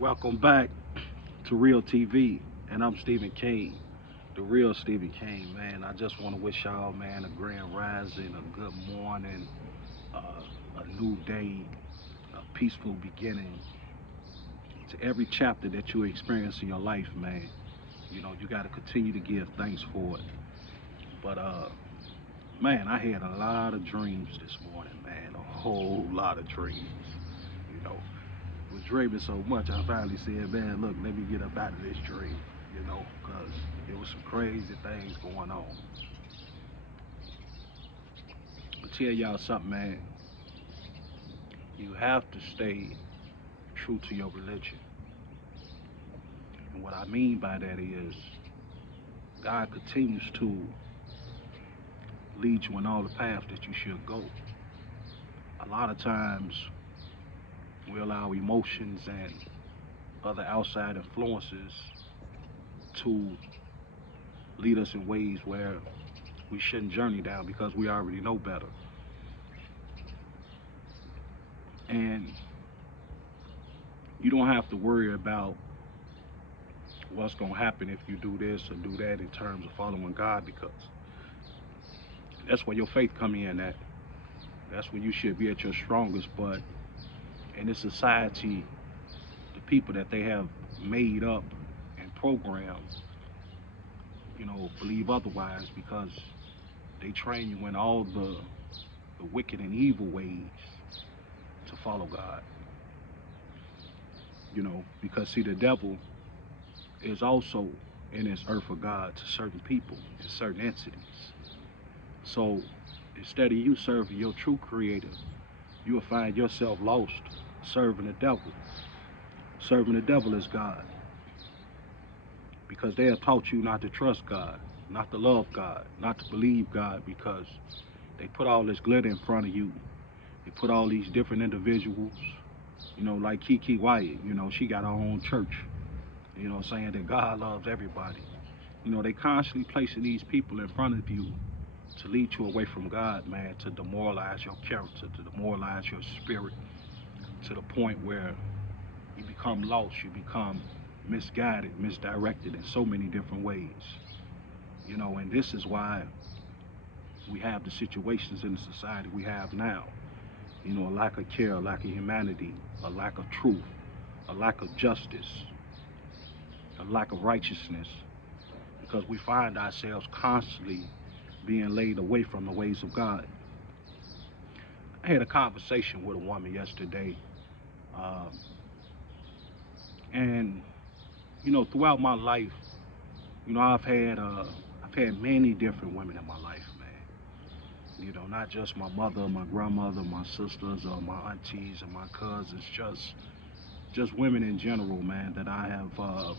Welcome back to Real TV, and I'm Stephen King, the real Stephen King, man. I just want to wish y'all, man, a grand rising, a good morning, a new day, a peaceful beginning to every chapter that you experience in your life, man. You got to continue to give thanks for it. But, man, I had a lot of dreams this morning, man, a whole lot of dreams, you know. Was dreaming so much, I finally said, man, look, let me get up out of this dream, because it was some crazy things going on. I'll tell y'all something, man. You have to stay true to your religion. And what I mean by that is God continues to lead you in all the paths that you should go. A lot of times we allow emotions and other outside influences to lead us in ways where we shouldn't journey down because we already know better. And you don't have to worry about what's going to happen if you do this or do that in terms of following God, because that's where your faith come in at. That's when you should be at your strongest. But in this society, the people that they have made up and programmed, believe otherwise because they train you in all the wicked and evil ways to follow God. Because see, the devil is also in this earth of God to certain people and certain entities. So instead of you serving your true creator, you'll find yourself lost serving the devil. Serving the devil is God. Because they have taught you not to trust God, not to love God, not to believe God, because they put all this glitter in front of you. They put all these different individuals, like Kiki Wyatt, she got her own church, saying that God loves everybody. They constantly placing these people in front of you to lead you away from God, man, to demoralize your character, to demoralize your spirit, to the point where you become lost, you become misguided, misdirected in so many different ways. And this is why we have the situations in the society we have now. A lack of care, a lack of humanity, a lack of truth, a lack of justice, a lack of righteousness, because we find ourselves constantly being laid away from the ways of God. I had a conversation with a woman yesterday, um, and throughout my life, I've had many different women in my life, man. Not just my mother, my grandmother, my sisters, or my aunties, or my cousins, just women in general, man, that I have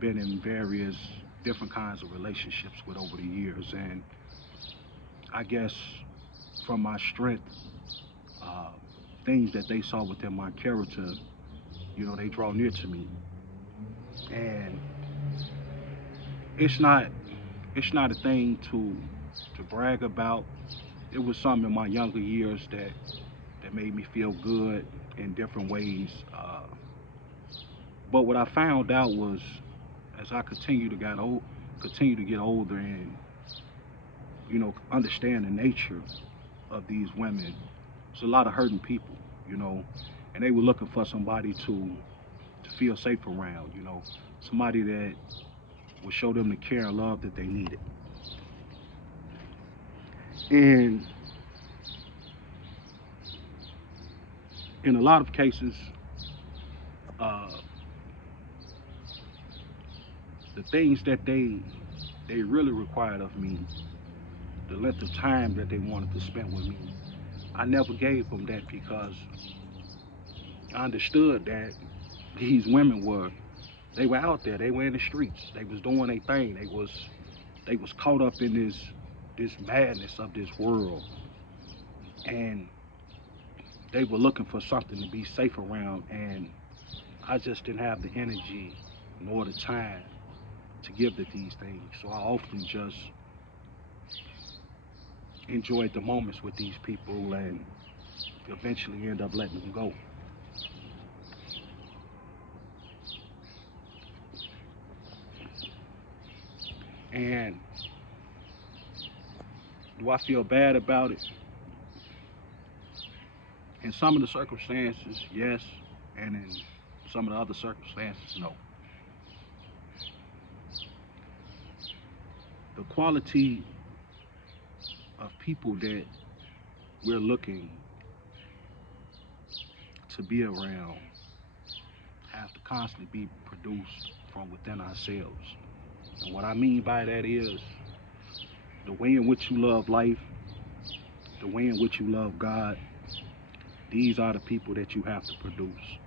been in various different kinds of relationships with over the years. And I guess from my strength, uh, things that they saw within my character, they draw near to me. And it's not it's not a thing to brag about. It was something in my younger years that made me feel good in different ways. But what I found out was, as I continue to get older and understand the nature of these women, there's a lot of hurting people, you know, and they were looking for somebody to feel safe around, somebody that would show them the care and love that they needed. And in a lot of cases, uh, the things that they really required of me, the length of time that they wanted to spend with me, I never gave them that because I understood that these women they were out there, they were in the streets, they was doing their thing, they was caught up in this madness of this world, and they were looking for something to be safe around, and I just didn't have the energy nor the time to give to these things. So I often just enjoyed the moments with these people and eventually end up letting them go. And do I feel bad about it? In some of the circumstances, yes, and in some of the other circumstances, no. The quality of people that we're looking to be around have to constantly be produced from within ourselves. And what I mean by that is the way in which you love life, the way in which you love God, these are the people that you have to produce.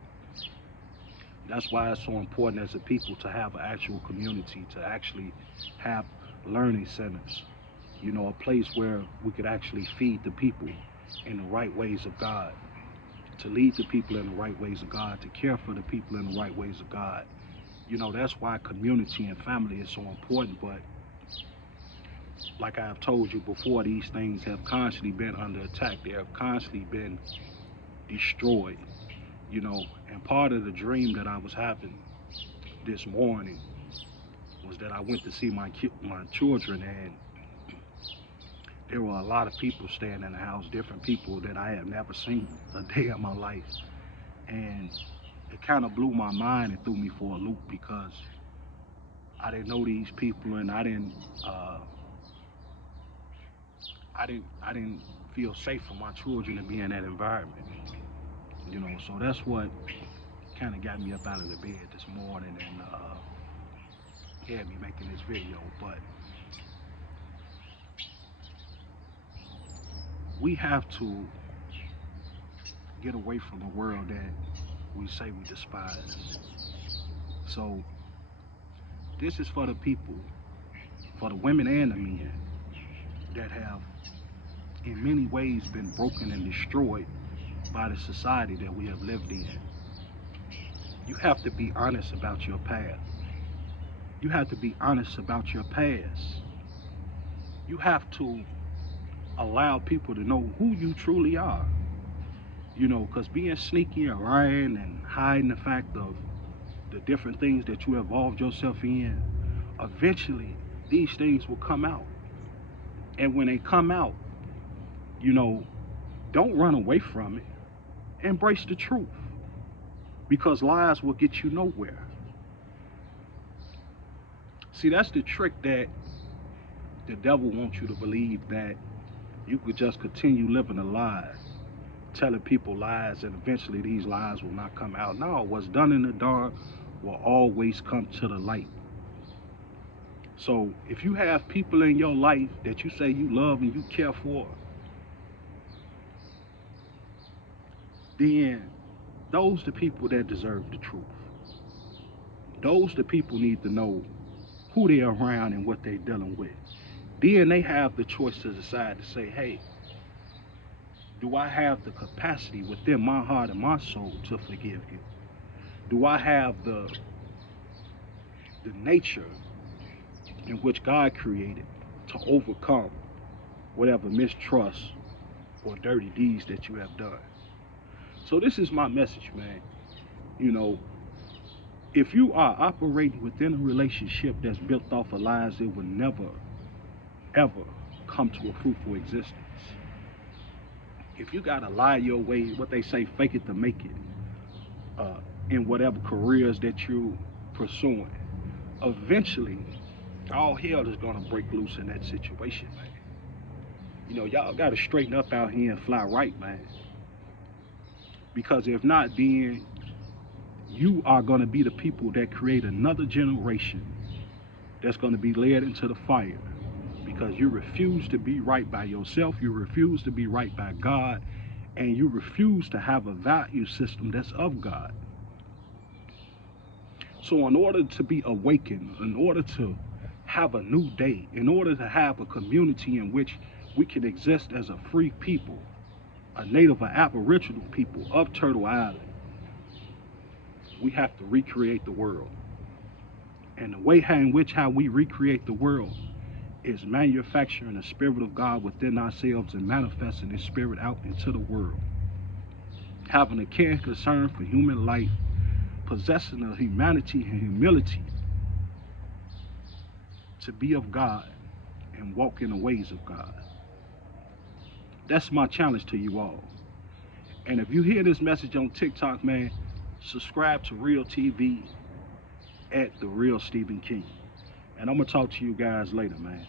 That's why it's so important as a people to have an actual community, to actually have learning centers, a place where we could actually feed the people in the right ways of God, to lead the people in the right ways of God, to care for the people in the right ways of God. That's why community and family is so important. But like I have told you before, these things have constantly been under attack. They have constantly been destroyed, and part of the dream that I was having this morning was that I went to see my children, and there were a lot of people staying in the house, different people that I had never seen a day of my life. And it kind of blew my mind and threw me for a loop because I didn't know these people, and I didn't feel safe for my children to be in that environment. So that's what kind of got me up out of the bed this morning and had me making this video. But we have to get away from the world that we say we despise. So this is for the people, for the women and the men that have in many ways been broken and destroyed by the society that we have lived in. You have to be honest about your past. You have to be honest about your past. You have to allow people to know who you truly are. Because being sneaky and lying and hiding the fact of the different things that you involved yourself in, eventually these things will come out. And when they come out, don't run away from it. Embrace the truth. Because lies will get you nowhere. See, that's the trick that the devil wants you to believe, that you could just continue living a lie, telling people lies, and eventually these lies will not come out. No, what's done in the dark will always come to the light. So if you have people in your life that you say you love and you care for, then those the people that deserve the truth. Those the people need to know who they're around and what they're dealing with. Then they have the choice to decide to say, hey, do I have the capacity within my heart and my soul to forgive you? Do I have the nature in which God created to overcome whatever mistrust or dirty deeds that you have done? So this is my message, man. If you are operating within a relationship that's built off of lies, it will never, ever come to a fruitful existence. If you gotta lie your way, what they say, fake it to make it, in whatever careers that you're pursuing, eventually all hell is gonna break loose in that situation, man. Y'all gotta straighten up out here and fly right, man. Because if not, then you are gonna be the people that create another generation that's gonna be led into the fire. Because you refuse to be right by yourself, you refuse to be right by God, and you refuse to have a value system that's of God. So in order to be awakened, in order to have a new day, in order to have a community in which we can exist as a free people, a native or aboriginal people of Turtle Island, we have to recreate the world. And the way in which how we recreate the world is manufacturing the Spirit of God within ourselves and manifesting His Spirit out into the world. Having a care and concern for human life, possessing a humanity and humility to be of God and walk in the ways of God. That's my challenge to you all. And if you hear this message on TikTok, man, subscribe to Real TV at The Real Stephen King. And I'm going to talk to you guys later, man.